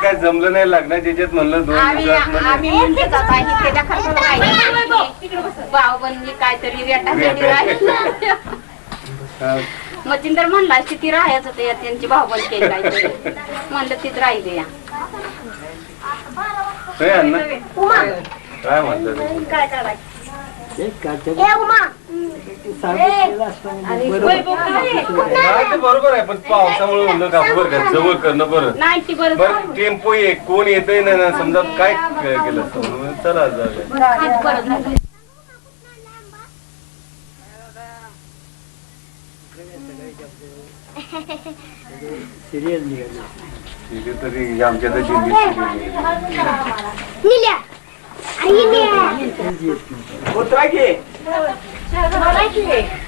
काय जमलं नाही लग्नाच्या याच्यात म्हणलं 2 दिवसात आम्ही म्हणते का काही त्याच्या खर्च भाव बनली काहीतरी रेटा मचिंदर म्हणला किती राहायचं ते त्यांची भाव बंद केली काहीतरी म्हणलं तिथं राहिले या काय म्हणतात काय करायचं बरोबर आहे पण पावसामुळे म्हणलं का बरं का जवळ करणं बरं बरं टेम्पो कोण येतंय ना समजा काय केलं चला सिरियल निघाली तरी आमच्या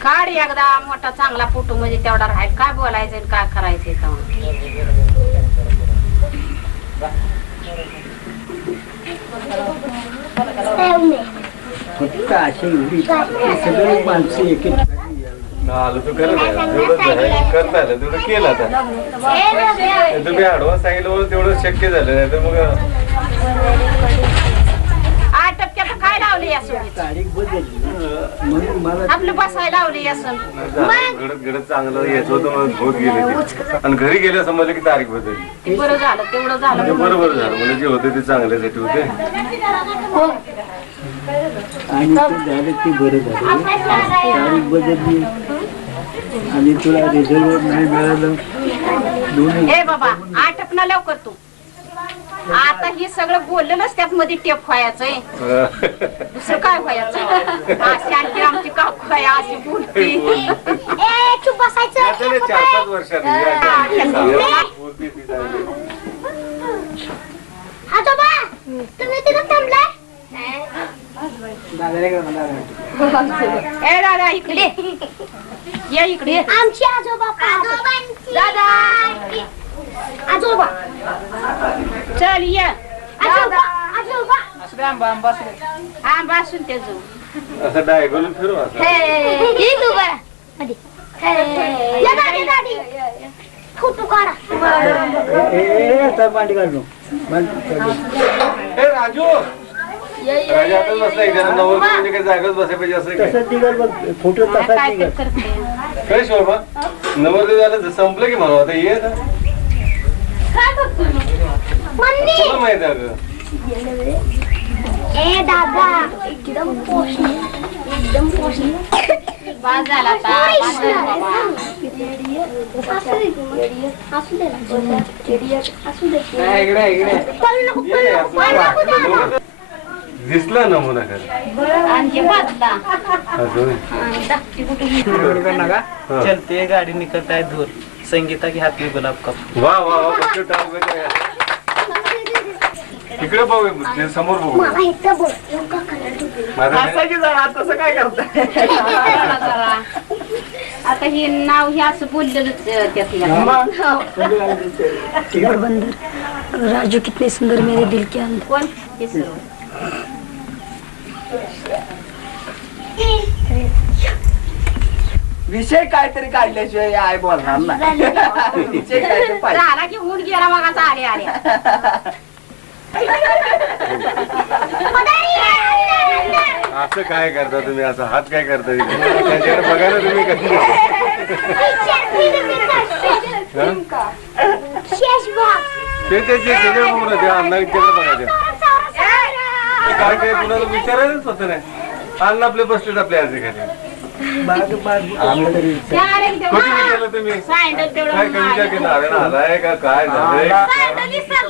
काढ एकदा मोठा चांगला फोटो म्हणजे तेवढा राहील काय बोलायचंय काय करायचंय सगळे माणसं एक आलं तू करत करता आलं तेवढं केलं आता तुम्ही ऍडव्हान्स सांगितलं तेवढं शक्य झालं नाही तर मग 8 टक्क्यात काय लावले या तारीख बदलली म्हणून मला आपलं बसायला लावले या घडत घडत चांगलं यायचं होतं मग होत गेले आणि घरी गेल्या समजलं की तारीख बदलली बरं झालं तेवढं झालं बरोबर झालं म्हणजे जे होते ते चांगल्यासाठी होते आणि ते झालं ते बरं झालं तारीख बदलली आणि तुला रिझल्ट नाही मिळालं ए बाबा आटपना लवकर तू आता हे सगळं बोललेलंच त्यात मध्ये टेप व्हायचंय दुसरं काय व्हायचं शांती आमची काकू आहे अशी बोलती चुप बसायचं 4-5 वर्षांनी आजोबा तुम्ही तिथं थांबलाय ए दादा इकडे या इकडे आमची आजोबा दादा आजोबा चल ये आजोबा आजोबा आंब असून ते जो असं डायगोल फिरवा फोटो काढा मांडी काढलो राजू राजा आताच बसला एकदा नवर म्हणजे काही जागाच बसाय पाहिजे असं तसंच निघाल बघ फोटो तसाच निघाल काय शोभा नवरदेव झालं संपलं की मला आता ये ना तुला माहित आहे अगं ए दादा एकदम पोषण बाज झाला आता दिसला नमुना खरं आणखी बाजला चलते गाड़ी निकलता है दूर संगीता के हाथ में गुलाब का वा वा वा इकडे बघू समोर बघू तसं काय करताय आता हे नाव हे असं बोललेलं बंदर राजू कितने सुंदर मेरे दिल के अंदर कोण विषय काहीतरी काढल्याशिवाय आई बोलणार ना विषय काहीतरी पाहिजे झाला की होऊन गेला मग आता आले आले असं काय करता तुम्ही असं हात काय करता त्यांच्याकडे बघा ना तुम्ही कधी ते त्याच्याकडे बघू ना ते अण्णाकडे बघायचं काय काय कुणाला विचारायलाच होतं नाही अण्णा आपले बसलेत आपल्या अर्जे खाली कधी विचारलं तुम्ही काय कविता की नारायण आलाय का काय झालंय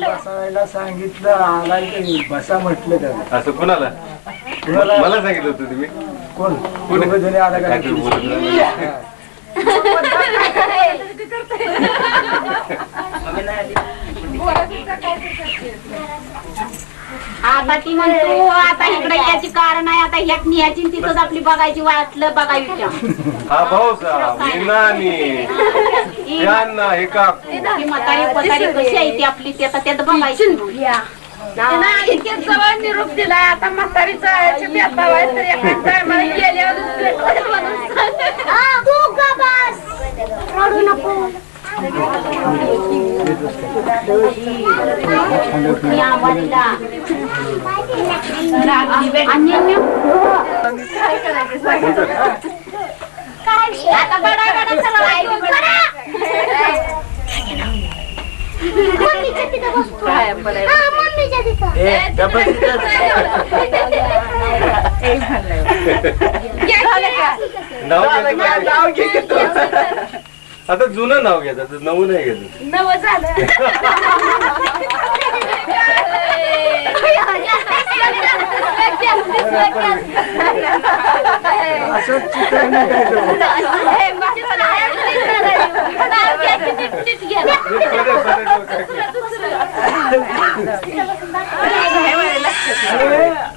बसायला सांगितलं आलाय की बसा म्हटलं त्याला असं कुणाला मला सांगितलं होतं तुम्ही कोण कोण जणी आला का काहीतरी बोलत राहिला. आता ती म्हणतो आता इकडे याची कारण आहे आता ह्यात न्यायची तिथंच आपली बघायची वाटलं बघायची हा भाऊ साहेब हे काकू म्हातारी पतारी कशी आहे ती आपली ते आता त्यात बघायची इतके जवळ निरोप दिलाय आता म्हातारीचा बेतावाय तर एका टायमाला गेल्यावर भेटवाय म्हणून रडू नको आता बडा बडा चला मम्मीच्या तिथं बसतो मम्मीच्या तिथं नाव घे की तू. आता जुनं नाव घ्यायचं नवं नाही घ्यायचं. नव झालं असं चित्र नाही काय करू.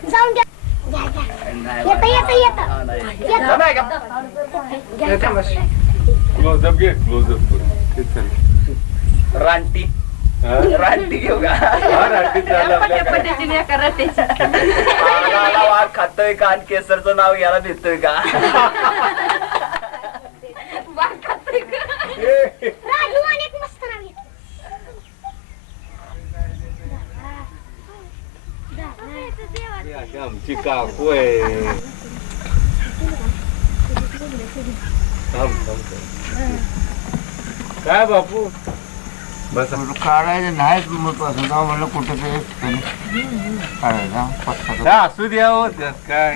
जाऊन द्या येता क्लोजअप घे क्लोजअप रानटी हा रानटी घेऊ का राठी चाललं आपल्याकडे. आगाला वाघ खातोय का आणि केसरचं नाव घ्यायला भेटतोय का राजू अनेक मस्त नाव आहे. ही अशी आमची काकू आहे. थांब, थांब, थांब. काय बापू बस काढायचं नाहीच पासून जाऊ म्हणलं कुठं ते काढायचा असू द्या हो त्यात काय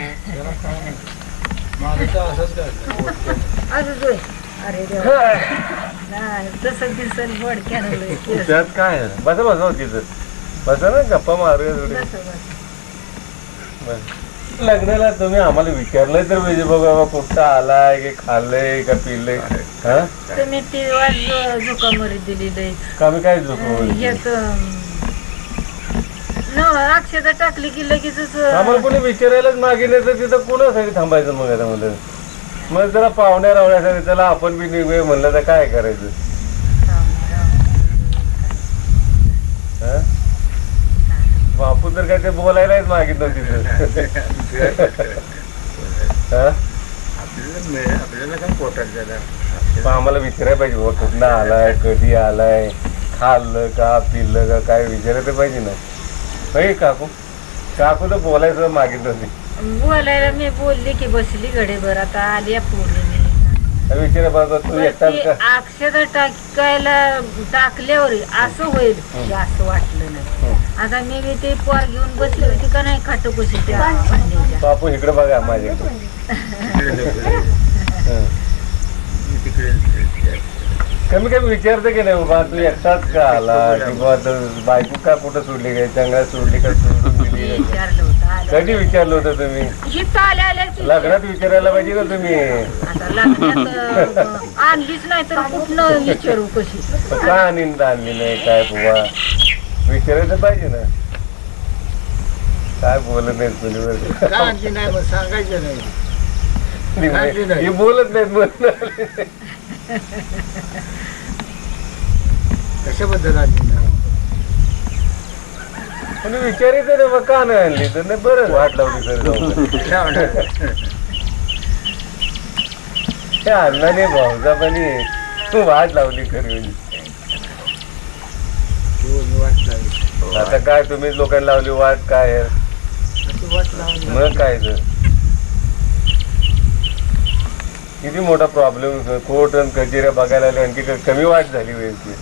त्यात काय बसा बसा तिथं बसा ना गप्पा मारूया थोडी. लग्नाला तुम्ही आम्हाला विचारलंय तर म्हणजे बघा कुठं आलाय की खाल्लंय का पिल्लंय हा तुम्ही ती वाट झुकामरी दिलेली आम्ही काय झोपू अक्षता टाकली की लगेच आम्हाला कोणी विचारायलाच मागे नाही तर तिथं कोणासाठी थांबायचं मग आता म्हणलं मग जरा पाहुण्या रावण्यासाठी त्याला आपण बी निघूया म्हणलं तर काय करायचं हा? बापू तर काय ते बोलायलाच मागितलं तिथं हा? आपल्याला काय पोटात झालं पण आम्हाला विचारायला पाहिजे बाबा कुठनं आलाय कधी आलाय खाल्लं का पिल्लं का काय विचारायला पाहिजे ना नाही काकू काकू तर बोलायचं मागितलं होती बोलायला मी बोलली की बसली घडेभर आता आली पूर्णिमे विचारा बघा तू एकटाच का अक्षता टाकायला टाकल्यावर असं होईल की असं वाटलं नाही आता मी ते पोर घेऊन बसली होती का नाही खाटो कशी त्या भांडीच्या बापू इकडे बघा माझ्याकडे कमी कमी विचारते की नाही बाबा तू एकटाच का आला किंवा बायको का कुठं सोडली काय चांगला सोडली का सोडून दिली विचारलं होतं आलं कधी विचारलं होतं तुम्ही हित आल्या की लग्नात विचारायला पाहिजे ना तुम्ही आता लग्नात आणलीच नाही तर कुठनं विचारू कशी का आणीन आणली नाही काय बुवा विचारायचं पाहिजे ना काय बोलत नाही तुझ्यावर काय आणखी नाही मग सांगायचं नाही हे बोलत नाहीत म्हणून कशाबद्दल आणखी नाही पण विचारायचं ना मग का नाही आणली तर नाही बरं वाट लावली सर जाऊन त्या अण्णाने भाऊजाबानी वाट लावली खरी आता काय तुम्ही लोकांना लावली वाट काय आहे? मग काय तर किती मोठा प्रॉब्लेम कोर्ट आणि कचेऱ्या बघायला आले आणखी कमी वाट झाली वेळची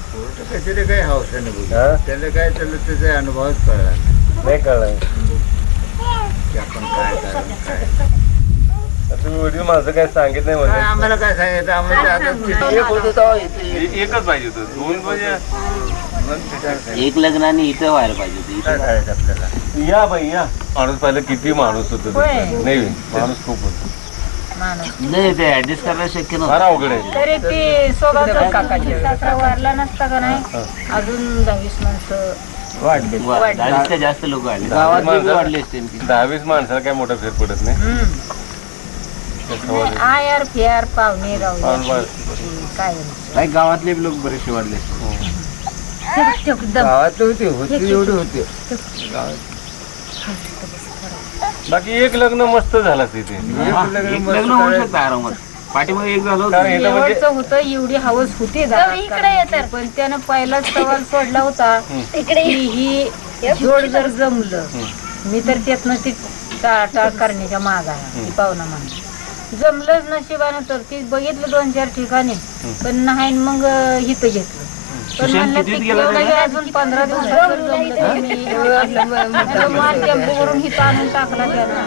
कचेरी काही हौसाने बोल हा? त्याला काय त्याला त्याचा अनुभवच कळला नाही कळलं की आपण काय करायचं काय तुम्ही वडील माणसं काय सांगित नाही काय म्हणजे आम्हाला काय सांगायचं आम्हाला आता एक होतं तेव्हा इथे एकच पाहिजे होतं दोन पाहिजे एक लग्नाने इथं व्हायला पाहिजे होतं काय करायचं आपल्याला या बाई या माणूस पाहिलं किती माणूस होत नाही माणूस खूप होत नाही ते ऍडजस्ट करायला शक्य फार अवघड आहे तरी ते स्वतःचा वारला नसता का नाही अजून 20 माणसं नव्हतं जास्त लोक आले गावात वाढले असते 10-20 माणसाला काय मोठा फेर पडत नाही आयर फेर पाहुणे पाहुणे राहू बस. काय काही गावातले लोक बरेचसे वाढले गावात होते एवढे होते बाकी एक लग्न मस्त झालं तिथे. लग्न होऊ शकतं आरामात. पाठीमध्ये एक झालं होतं. कारण इथं म्हणजे शेवटचं होतं एवढी हवस होती दारात पण त्यानं पहिलाच सवाल सोडला होता की ही जोड जर जमलं मी तर त्यातनं ती टाळटाळ करण्याच्या माग आहे पाहुणा म्हणून जमलंच नशिबानं तर ती बघितलं 2-4 ठिकाणी पण नाही मग हिथं घेतलं पण म्हणलं की एवढं अजून 15 दिवसात जर जमलं तर मी टेम्पोवरून हिथं आणून टाकला त्याला.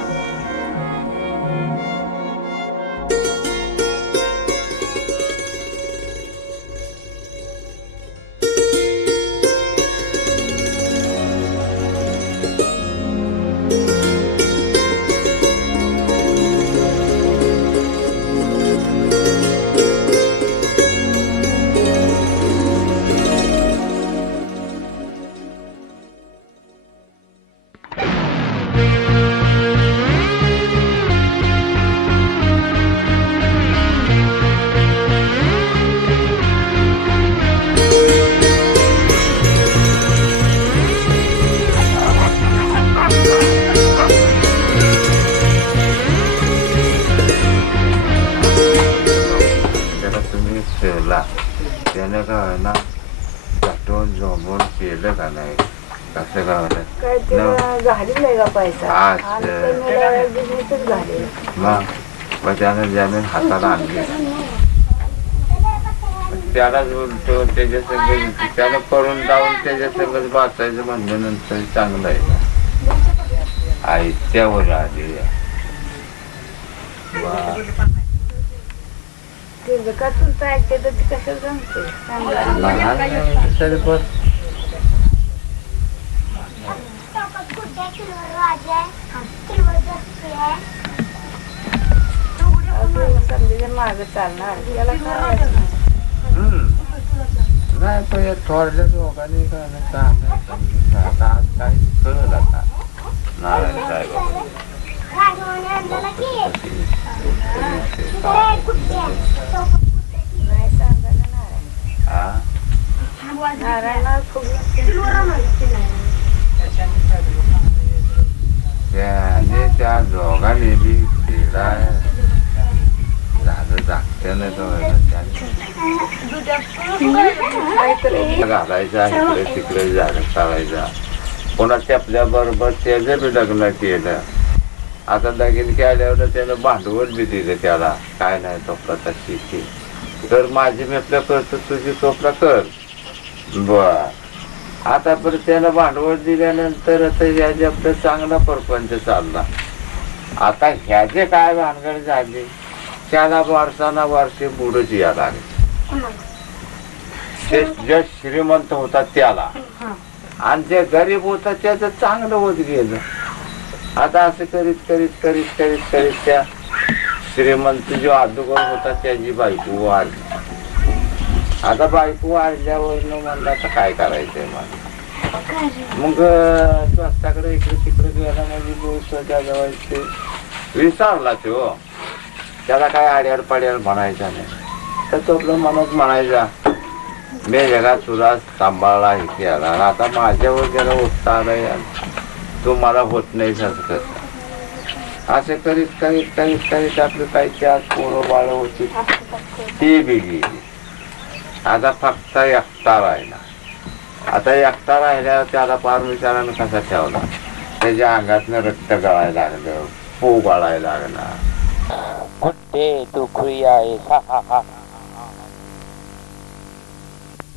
त्यानं का ना चाटून झोंबून केलं का नाही कसं का मग त्यानं जमीन हाताला आणली त्यालाच बोलतो त्याच्या संग त्यानं करून जाऊन त्याच्या संगच वाचायचं म्हणल्यानंतर चांगलं आहे आयत्यावर आली तरी पण माग चालणार नाही पण थोड्या लोकांनी आता आज काही कळलं आता नारायण साहेब त्याने त्या दोघांनी बी तिला झालं जागत्यानं घालायचा इकडे तिकडे झाड चालायचा पुन्हा त्यापल्या बरोबर त्याचं बी लग्न केलं आता लगीन केल्यावर त्यानं भांडवल बी दिलं त्याला काय नाही तोपला तशी तर माझी मी आपल्या करतो तुझी तोपला कर बर आता परत त्यानं भांडवल दिल्यानंतर आता ह्याचे आपलं चांगला परपंच चालला आता ह्याचे काय भानगड झाली त्याला वर्षाना वर्षे बुडच यायला लागले जे श्रीमंत होता त्याला आणि जे गरीब होता त्याचं चांगलं होत गेलं आता असं करीत करीत करीत करीत करीत त्या श्रीमंत जो अदोगर होता त्याची बायको वाढली आता बायको वाढल्यावर म्हणलं आता काय करायचंय मग स्वस्ताकडे इकडे तिकडे गेला म्हणजे त्याजवळ ते विचारला तो त्याला काय आड्याड पाड्याड म्हणायचा नाही तर तो आपलं मनात म्हणायचा मी जगात तुला सांभाळला इथे आला आता माझ्यावर ज्याला उठता आलाय तो मला होत नाही असं कसं असं करीत करीत करीत करीत आपलं काही त्यात पोरं बाळ होती ती बी गेली आता फक्त एकटा राहिला आता एकटा राहिल्यावर त्याला पार विचारानं कसा ठेवला त्याच्या अंगातनं रक्त गळायला लागलं पो गळायला लागला कुठे तू खुई आहे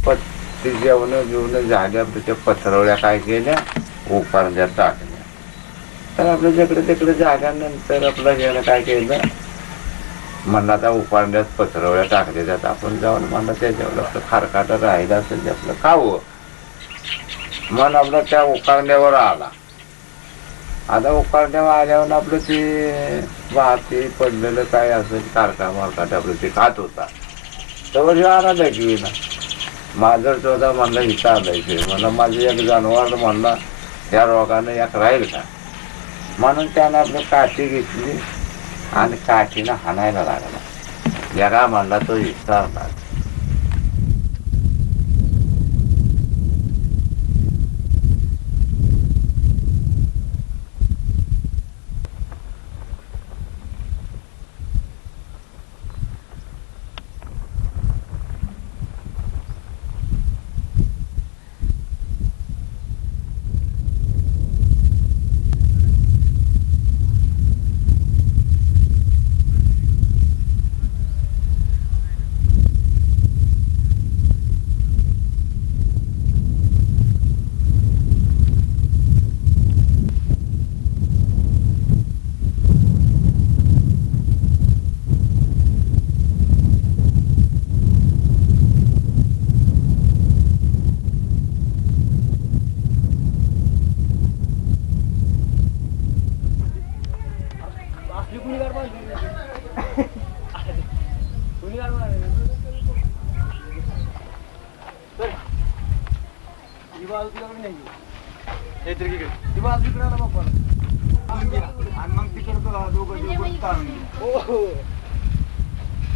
पण ते जेवण जेवण झाल्या त्या पथरवल्या काय केल्या उकारल्या टाकल्या तर आपल्या जिकडे तिकडे झाल्यानंतर आपलं ह्यानं काय केलं म्हणलं आता उपारण्यात पथरवल्या टाकल्या जात आपण जाऊन म्हणलं त्याच्यावर आपलं खारकाट राहिलं असेल ते आपलं खावं मन आपलं त्या उकारण्यावर आला आता उकारण्यावर आल्यावर आपलं ते वाहते पडलेलं काय असेल कारका मारकाट आपलं ते खात होता तर आला लगेच माझं चौदा म्हणलं इथं आलायचे म्हणलं माझे एक जनावर म्हणलं त्या रोगानं एक राहील का म्हणून त्यानं आपली काठी घेतली आणि काठीनं हाणायला लागला जगा म्हणला तो विचारला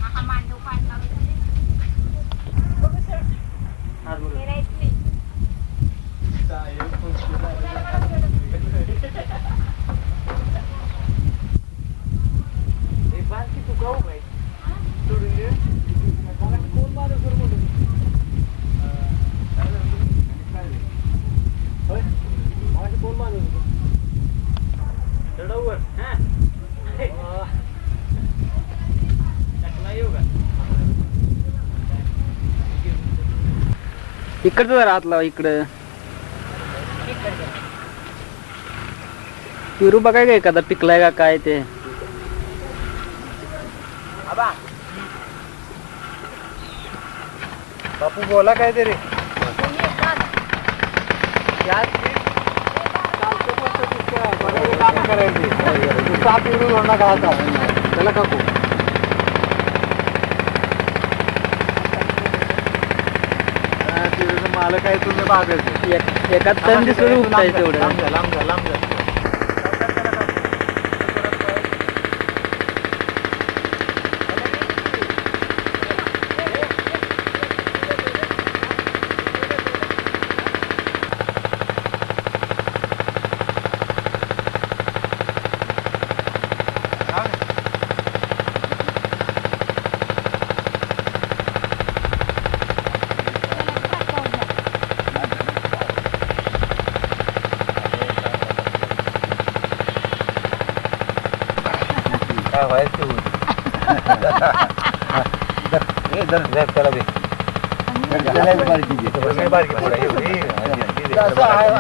हा मांडव काढणार इकडचं जरा हात लावा इकडं पेरू बघाय का एखादा पिकलाय का काय ते बापू बोला काय तरी त्याला काकू मालक आहे तुम्ही मागायचं एका तण दिसून उपटायचं तेवढं लांब जा लांब जा लांब जा काय व्हायचं त्याला दे बारकी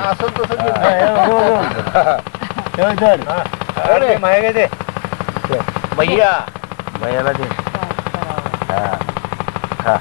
असं तसं माहिती दे भैया भैयाला दे हा